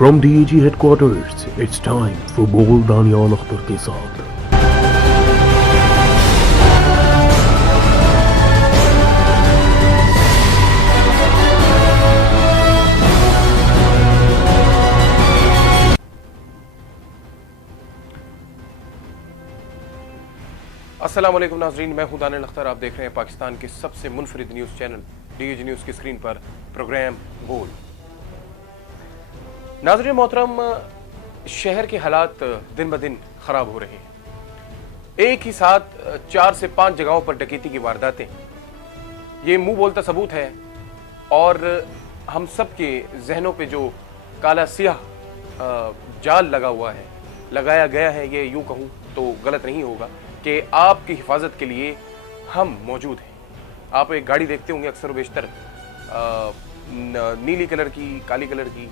From DAG headquarters, it's time for बोल दानियाल अख्तर के साथ। अस्सलाम वालेकुम नाजरीन, मैं हूं दानियाल अख्तर। आप देख रहे हैं पाकिस्तान के सबसे मुनफरिद न्यूज़ चैनल DAG न्यूज़ की स्क्रीन पर प्रोग्राम बोल। नाजरीन मोहतरम, शहर के हालात दिन ब दिन ख़राब हो रहे हैं। एक ही साथ 4 से 5 जगहों पर डकैती की वारदातें, ये मुंह बोलता सबूत है और हम सब के जहनों पे जो काला सियाह जाल लगाया गया है, ये यूं कहूँ तो गलत नहीं होगा कि आपकी हिफाजत के लिए हम मौजूद हैं। आप एक गाड़ी देखते होंगे अक्सर बेशतर नीली कलर की, काली कलर की,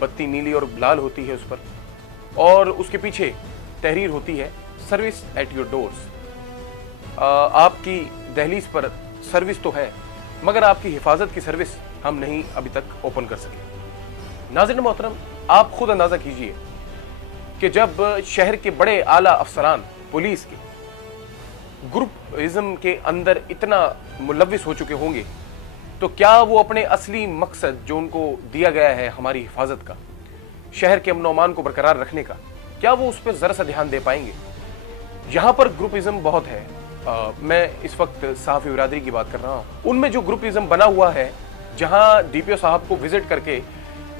बत्ती नीली और लाल होती है उस पर, और उसके पीछे तहरीर होती है सर्विस एट योर डोर्स। आपकी दहलीज पर सर्विस तो है, मगर आपकी हिफाजत की सर्विस हम नहीं अभी तक ओपन कर सके। नाज़रीन मोहतरम, आप खुद अंदाजा कीजिए कि जब शहर के बड़े आला अफसरान पुलिस के ग्रुपिज्म के अंदर इतना मुलविस हो चुके होंगे, तो क्या वो अपने असली मकसद जो उनको दिया गया है हमारी हिफाजत का, शहर के अमन और अमान को बरकरार रखने का, क्या वो उस पर जरा सा ध्यान दे पाएंगे? यहाँ पर ग्रुपिज्म बहुत है। मैं इस वक्त सहाफ़ी बिरादरी की बात कर रहा हूँ। उनमें जो ग्रुपिज्म बना हुआ है, जहाँ DPO साहब को विजिट करके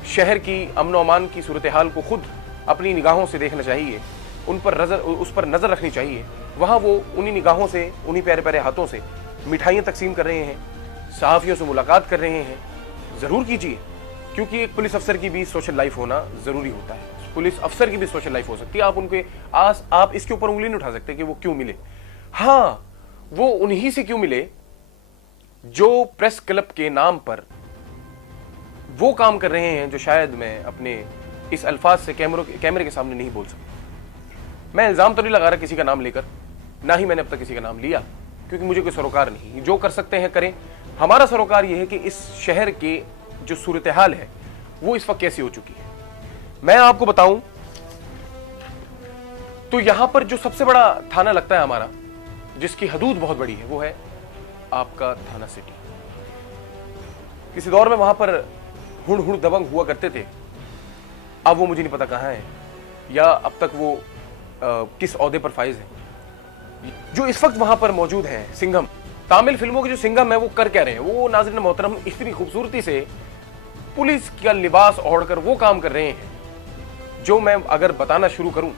शहर की अमन और अमान की सूरत हाल को खुद अपनी निगाहों से देखना चाहिए, उस पर नजर रखनी चाहिए, वहां वो उन्हीं निगाहों से, उन्हीं प्यारे प्यारे हाथों से मिठाइयां तकसीम कर रहे हैं, सहाफियों से मुलाकात कर रहे हैं। जरूर कीजिए, क्योंकि एक पुलिस अफसर की भी सोशल लाइफ होना जरूरी होता है। पुलिस अफसर की भी सोशल लाइफ हो सकती है। आप इसके ऊपर उंगली नहीं उठा सकते कि वो क्यों मिले। हाँ, वो उन्हीं से क्यों मिले जो प्रेस क्लब के नाम पर वो काम कर रहे हैं जो शायद मैं अपने इस अल्फाज से कैमरे के सामने नहीं बोल सकता। मैं इल्जाम तो नहीं लगा रहा किसी का नाम लेकर, ना ही मैंने अब तक किसी का नाम लिया, क्योंकि मुझे कोई सरोकार नहीं। जो कर सकते हैं करें। हमारा सरोकार यह है कि इस शहर के जो सूरत हाल है वो इस वक्त कैसी हो चुकी है। मैं आपको बताऊं तो यहां पर जो सबसे बड़ा थाना लगता है हमारा, जिसकी हदूद बहुत बड़ी है, वो है आपका थाना सिटी। किसी दौर में वहां पर हुड़ दबंग हुआ करते थे। अब वो मुझे नहीं पता कहां है, या अब तक वो किस ओहदे पर फाइज है। जो इस वक्त वहां पर मौजूद है सिंघम, तामिल फिल्मों के जो सिंघम है, वो कर क्या रहे हैं? वो नाज़रीन मोहतरम इतनी खूबसूरती से पुलिस का लिबास ओढ़कर वो काम कर रहे हैं जो मैं अगर बताना शुरू करूं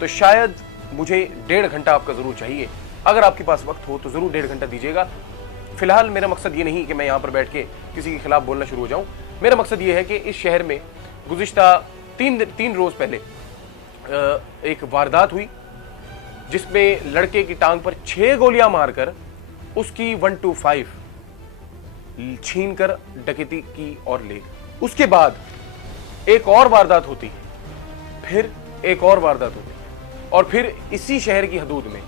तो शायद मुझे 1.5 घंटा आपका जरूर चाहिए। अगर आपके पास वक्त हो तो जरूर 1.5 घंटा दीजिएगा। फिलहाल मेरा मकसद ये नहीं कि मैं यहां पर बैठ के किसी के खिलाफ बोलना शुरू हो जाऊं। मेरा मकसद ये है कि इस शहर में गुज़िश्ता 3 रोज पहले एक वारदात हुई, जिसमें लड़के की टांग पर 6 गोलियां मारकर उसकी 125 छीनकर डकैती की और ले गए। उसके बाद एक और वारदात होती है, फिर एक और वारदात होती है, और फिर इसी शहर की हदूद में,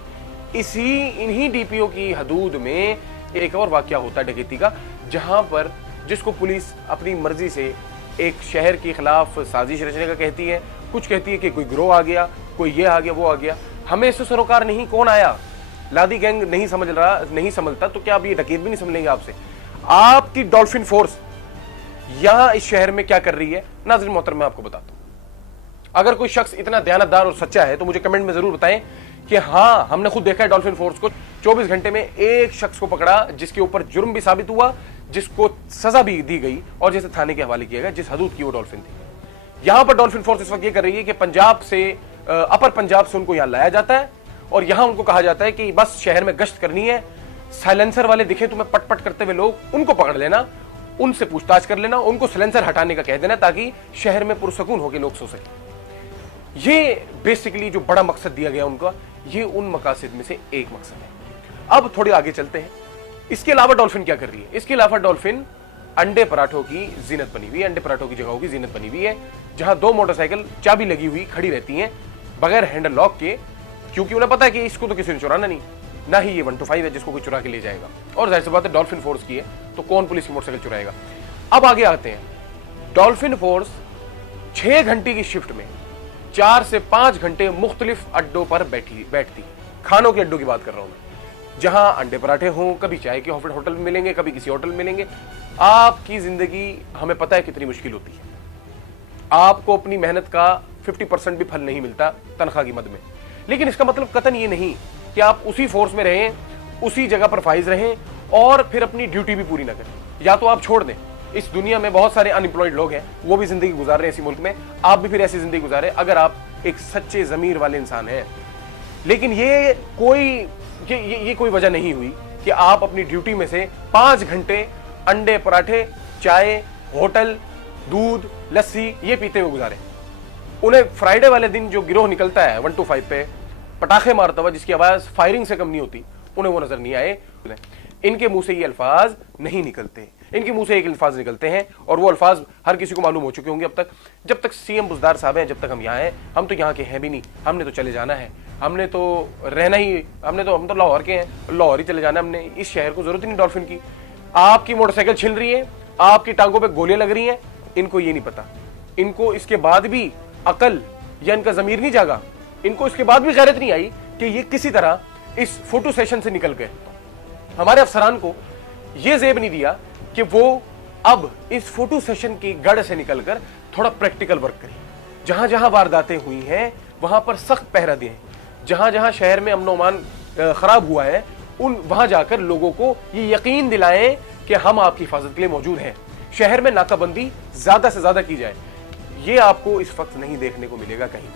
इन्हीं DPO की हदूद में एक और वाकया होता है डकैती का, जहां पर जिसको पुलिस अपनी मर्जी से एक शहर के खिलाफ साजिश रचने का कहती है। कुछ कहती है कि कोई गिरोह आ गया, कोई ये आ गया, वो आ गया। हमें इससे सरोकार नहीं। कौन आया? लादी गैंग नहीं समझता तो क्या अब ये डकैत भी नहीं समझ लेंगे आपसे? आपकी डॉल्फिन फोर्स यहां इस शहर में क्या कर रही है, नाज़रीन मोहतरम मैं आपको बताता हूं। अगर कोई शख्स इतना दयानतदार और सच्चा है तो मुझे कमेंट में जरूर बताएं कि हाँ, हमने खुद देखा है डॉल्फिन फोर्स को 24 घंटे में एक शख्स को पकड़ा जिसके ऊपर जुर्म भी साबित हुआ, जिसको सजा भी दी गई और जिसे थाने के हवाले किया गया, जिस हदूद की वो डॉल्फिन थी। यहां पर डॉल्फिन फोर्स इस वक्त ये कर रही है कि पंजाब से, अपर पंजाब से उनको यहां लाया जाता है और यहां उनको कहा जाता है कि बस शहर में गश्त करनी है। साइलेंसर वाले दिखे तुम्हें पट करते हुए लोग, उनको पकड़ लेना, उनसे पूछताछ कर लेना, उनको साइलेंसर हटाने का कह देना, ताकि शहर में पुरसकून होकर लोग सो सके। ये बेसिकली जो बड़ा मकसद दिया गया उनका, ये उन मकासद में से एक मकसद है। अब थोड़े आगे चलते हैं। इसके अलावा डॉल्फिन क्या कर रही है? इसके अलावा डॉल्फिन अंडे पराठों की जीनत बनी हुई है, अंडे पराठों की जगहों की जीनत बनी हुई है, जहां 2 मोटरसाइकिल चाबी लगी हुई खड़ी रहती हैं बगैर हैंडल लॉक के, क्योंकि उन्हें पता है कि इसको तो किसी ने चुराना नहीं, ना ही ये 125 है जिसको कोई चुरा के ले जाएगा। और जाहिर सी बात है डॉल्फिन फोर्स की है तो कौन पुलिस की मोटरसाइकिल चुराएगा। अब आगे आते हैं। डॉल्फिन फोर्स 6 घंटे की शिफ्ट में 4 से 5 घंटे मुख्तलिफ अड्डों पर बैठती। खानों के अड्डों की बात कर रहा हूं मैं, जहां अंडे पराठे हों, कभी चाय के होटल में मिलेंगे, कभी किसी होटल में मिलेंगे। आपकी जिंदगी हमें पता है कितनी मुश्किल होती है। आपको अपनी मेहनत का 50% भी फल नहीं मिलता तनख्वाह की मद में। लेकिन इसका मतलब कतई ये नहीं कि आप उसी फोर्स में रहें, उसी जगह पर फाइज रहें और फिर अपनी ड्यूटी भी पूरी ना करें। या तो आप छोड़ दें। इस दुनिया में बहुत सारे अनएम्प्लॉयड लोग हैं, वो भी जिंदगी गुजार रहे हैं इसी मुल्क में, आप भी फिर ऐसी जिंदगी गुजारें अगर आप एक सच्चे जमीर वाले इंसान हैं। लेकिन ये कोई वजह नहीं हुई कि आप अपनी ड्यूटी में से 5 घंटे अंडे पराठे, चाय, होटल, दूध, लस्सी ये पीते हुए गुजारे। उन्हें फ्राइडे वाले दिन जो गिरोह निकलता है 1 to 5 पे पटाखे मारता हुआ, जिसकी आवाज फायरिंग से कम नहीं होती, उन्हें वो नजर नहीं आए। इनके मुंह से ये अल्फाज नहीं निकलते। इनके मुंह से एक अल्फाज निकलते हैं और वो अल्फाज हर किसी को मालूम हो चुके होंगे अब तक। जब तक सीएम बुज़दार साहब हैं, जब तक हम यहाँ हैं, हम तो यहाँ के हैं भी नहीं, हमने तो चले जाना है, हमने तो रहना ही, हम तो लाहौर के हैं, लाहौर ही चले जाना है। हमने इस शहर को जरूरत ही नहीं डॉल्फिन की। आपकी मोटरसाइकिल छिल रही है, आपकी टांगों पर गोलियां लग रही हैं, इनको ये नहीं पता। इनको इसके बाद भी अकल या इनका जमीर नहीं जागा, इनको इसके बाद भी गैरत नहीं आई कि ये किसी तरह इस फोटो सेशन से निकल गए। हमारे अफसरान को यह जेब नहीं दिया कि वो अब इस फोटो सेशन की गढ़ से निकलकर थोड़ा प्रैक्टिकल वर्क करें। जहां जहां वारदातें हुई हैं वहां पर सख्त पहरा दें। जहां जहां शहर में अमन अमान खराब हुआ है वहां जाकर लोगों को ये यकीन दिलाएं कि हम आपकी हिफाजत के लिए मौजूद हैं। शहर में नाकाबंदी ज्यादा से ज्यादा की जाए। ये आपको इस वक्त नहीं देखने को मिलेगा कहीं।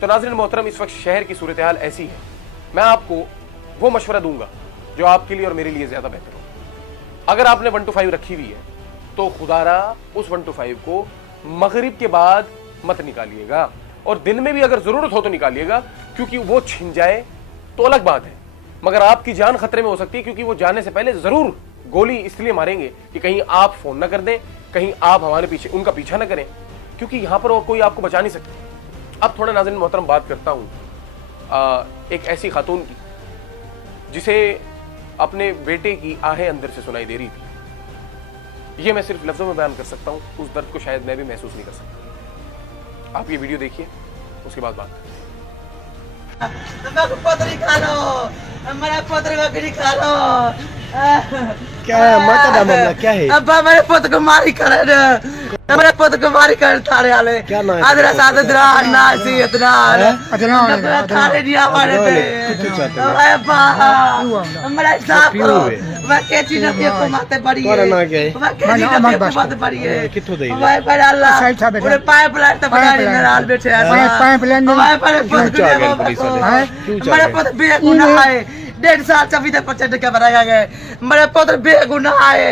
तो नाज़रीन मोहतरम, इस वक्त शहर की सूरत हाल ऐसी है, मैं आपको वो मशवरा दूंगा जो आपके लिए और मेरे लिए ज्यादा बेहतर हो। अगर आपने 1 to 5 रखी हुई है तो खुदारा उस 1 to 5 को मगरिब के बाद मत निकालिएगा, और दिन में भी अगर जरूरत हो तो निकालिएगा, क्योंकि वो छिन जाए तो अलग बात है, मगर आपकी जान खतरे में हो सकती है, क्योंकि वो जाने से पहले जरूर गोली इसलिए मारेंगे कि कहीं आप फोन ना कर दें, कहीं आप हमारे पीछे उनका पीछा ना करें, क्योंकि यहां पर कोई आपको बचा नहीं सकता। अब थोड़ा नाज़रीन मोहतरम बात करता हूं एक ऐसी खातून की जिसे अपने बेटे की आहें अंदर से सुनाई दे रही थी। ये मैं सिर्फ लफ्जों में बयान कर सकता हूं, उस दर्द को शायद मैं भी महसूस नहीं कर सकता। आप ये वीडियो देखिए, उसके बाद बात करें। क्या है अम्मा का मामला क्या है? अब्बा मेरे पुत्र को मारी कर, मेरे पुत्र को मारी कर थारे वाले। क्या नाम है? अदरा साद अदरा नासी अदरा अदरा थारे नहीं हमारे थे। अब्बा मेरा साफ करो, मैं कैची न पे को माते पड़ी है, तोरा ना गए मैं कैची न पे को माते पड़ी है। किथों दे मैं पर अल्लाह पूरे पाइपलाइन तो बना रही नाल बैठे हैं। पाइपलाइन मैं पर मेरे पुत्र बेगुनाह है, 1.5 साल 24% का बनाया गया। मेरे पुत्र बेगुनाह है,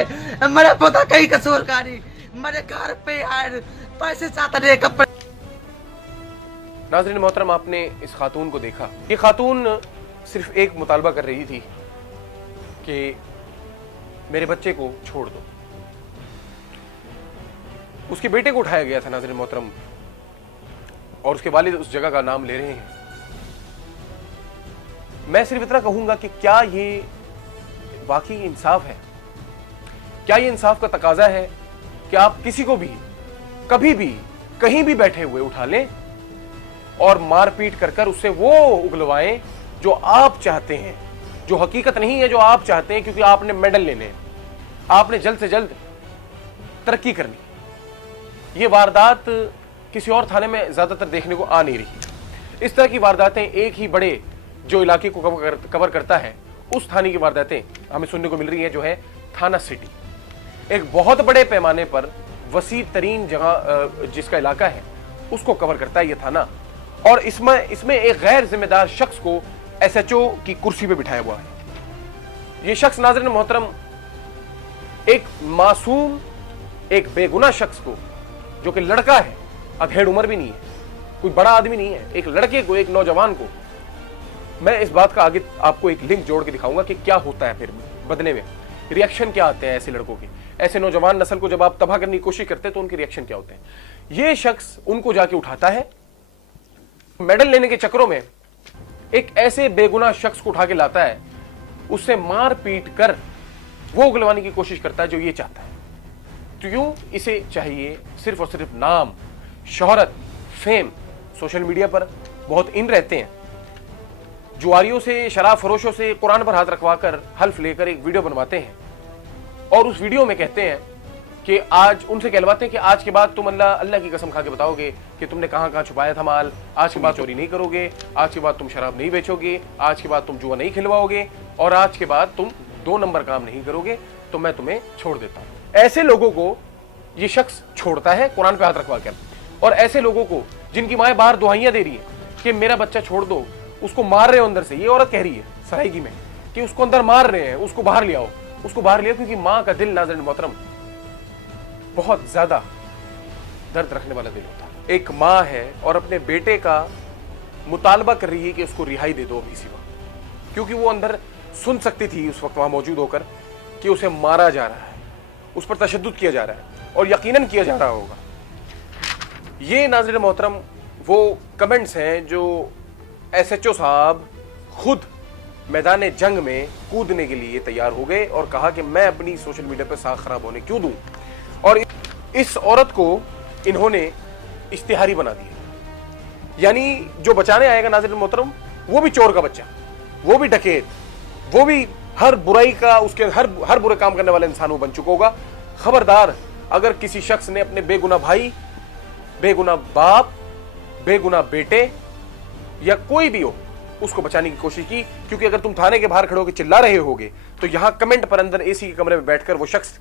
मेरे पुत्र कहीं कसूरकारी, मेरे घर पे आए पैसे चाहते कपड़े। नाज़रीन मोहतरम, आपने इस खातून को देखा। ये खातून सिर्फ एक मुतालबा कर रही थी कि मेरे बच्चे को छोड़ दो। उसके बेटे को उठाया गया था नाज़रीन मोहतरम, और उसके वालिद उस जगह का नाम ले रहे हैं। मैं सिर्फ इतना कहूंगा कि क्या ये वाकई इंसाफ है? क्या ये इंसाफ का तकाजा है कि आप किसी को भी कभी भी कहीं भी बैठे हुए उठा लें और मारपीट कर कर उससे वो उगलवाएं जो आप चाहते हैं, जो हकीकत नहीं है, जो आप चाहते हैं, क्योंकि आपने मेडल लेने हैं, आपने जल्द से जल्द तरक्की करनी। ये वारदात किसी और थाने में ज्यादातर देखने को आ नहीं रही। इस तरह की वारदातें एक ही बड़े जो इलाके को कवर करता है उस थाने की वारदातें हमें सुनने को मिल रही हैं, जो है थाना सिटी। एक बहुत बड़े पैमाने पर वसी तरीन जगह जिसका इलाका है उसको कवर करता है यह थाना, और इसमें एक गैर जिम्मेदार शख्स को एसएचओ की कुर्सी पे बिठाया हुआ है। यह शख्स नाज़रीन मोहतरम एक मासूम, एक बेगुनाह शख्स को, जो कि लड़का है, अधेड़ उम्र भी नहीं है, कोई बड़ा आदमी नहीं है, एक लड़के को, एक नौजवान को, मैं इस बात का आगे आपको एक लिंक जोड़ के दिखाऊंगा कि क्या होता है फिर बदले में, रिएक्शन क्या आते हैं ऐसे लड़कों के, ऐसे नौजवान नस्ल को जब आप तबाह करने की कोशिश करते हैं तो उनके रिएक्शन क्या होते हैं। ये शख्स उनको जाके उठाता है, मेडल लेने के चक्करों में एक ऐसे बेगुनाह शख्स को उठा के लाता है, उससे मार पीट कर वो उगलवाने की कोशिश करता है जो ये चाहता है। तो यूं इसे चाहिए सिर्फ और सिर्फ नाम, शोहरत, फेम सोशल मीडिया पर बहुत इन रहते हैं। जुआरियों से, शराब फरोशों से कुरान पर हाथ रखवाकर हल्फ लेकर एक वीडियो बनवाते हैं और उस वीडियो में कहते हैं कि आज उनसे कहलवाते हैं कि आज के बाद तुम अल्लाह की कसम खा के बताओगे कि तुमने कहां कहां छुपाया था माल, आज के बाद चोरी नहीं करोगे, आज के बाद तुम शराब नहीं बेचोगे, आज के बाद तुम जुआ नहीं खिलवाओगे और आज के बाद तुम 2 नंबर काम नहीं करोगे, तो मैं तुम्हें छोड़ देता हूं। ऐसे लोगों को ये शख्स छोड़ता है कुरान पे हाथ रखवा कर, और ऐसे लोगों को जिनकी माएं बाहर दुआइयां दे रही है कि मेरा बच्चा छोड़ दो, उसको मार रहे हो अंदर से, ये औरत कह रही है सराइकी में कि उसको अंदर मार रहे हैं, उसको बाहर ले आओ, उसको बाहर ले आओ, क्योंकि मां का दिल नाज़रीन मोहतरम बहुत ज्यादा दर्द रखने वाला दिल होता है। एक मां है और अपने बेटे का मुतालबा कर रही है कि उसको रिहाई दे दो अभी इसी वक्त, क्योंकि वो अंदर सुन सकती थी उस वक्त वहां मौजूद होकर कि उसे मारा जा रहा है, उस पर तशद्दुद किया जा रहा है और यकीनन किया जा रहा होगा। ये नाज़रीन मोहतरम वो कमेंट्स हैं जो SHO साहब खुद मैदान जंग में कूदने के लिए तैयार हो गए और कहा कि मैं अपनी सोशल मीडिया पर साख खराब होने क्यों दूं। और इस औरत को इन्होंने इश्तिहारी बना दिया, यानी जो बचाने आएगा नाज़रीन मोहतरम वो भी चोर का बच्चा, वो भी डकैत, वो भी हर बुराई का, उसके हर बुरे काम करने वाला इंसान वो बन चुका होगा। खबरदार अगर किसी शख्स ने अपने बेगुनाह भाई, बेगुनाह बाप, बेगुनाह बेटे या कोई भी हो उसको बचाने की कोशिश की, क्योंकि अगर तुम थाने के बाहर खड़े होकर चिल्ला रहे होगे तो यहां कमेंट पर अंदर AC के कमरे में बैठकर वो शख्स